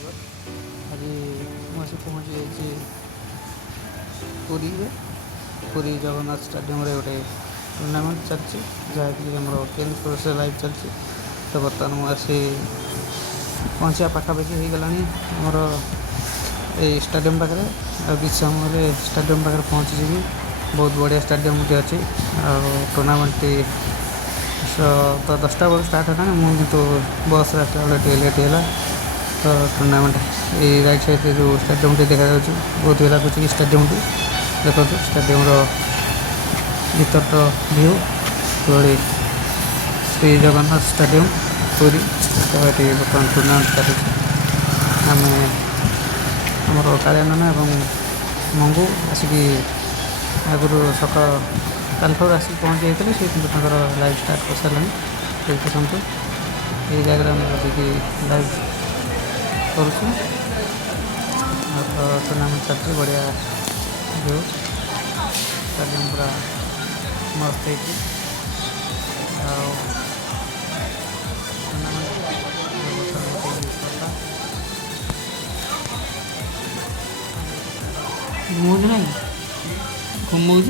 बराबर आज मुझे पहुँची जाइए पुरी पुरी जगन्नाथ स्टेडियम गोटे टूर्णामेंट चलती जहाँकि आम टेन प्रोस लाइव चलती। तो बर्तमान मुझे पहुँचा पाखापाखि हो गला आमर ये स्टेडियम पाखे कि समय स्टेडियम पाखे पहुँची जी। बहुत बढ़िया स्टेडियम अच्छी टूर्णामेंट तो 10टा बेलू स्टार्ट है मुझे बस आसला बेले लेट है। तो टूर्णामेंट ये राइट साइड जो स्टेडियम देखा बहुत ही लगुच स्टेडियम देखो स्टेडियम भीतर व्यू कि श्री जगन्नाथ स्टेडियम पुरी। तो ये बर्तमान टूर्णामेंट चलती आम आमर कालिया नाना और मंगू आसिक आगुरी सका कल आसिक पहुँची जाते से लाइव स्टार्ट कर सारे देखते ये जगह बसिक लाइव करूँ। तो टूर्णामेंट चलती बढ़िया व्यू स्टेडियम पूरा मस्त घुमाऊँ ना घुमाऊँ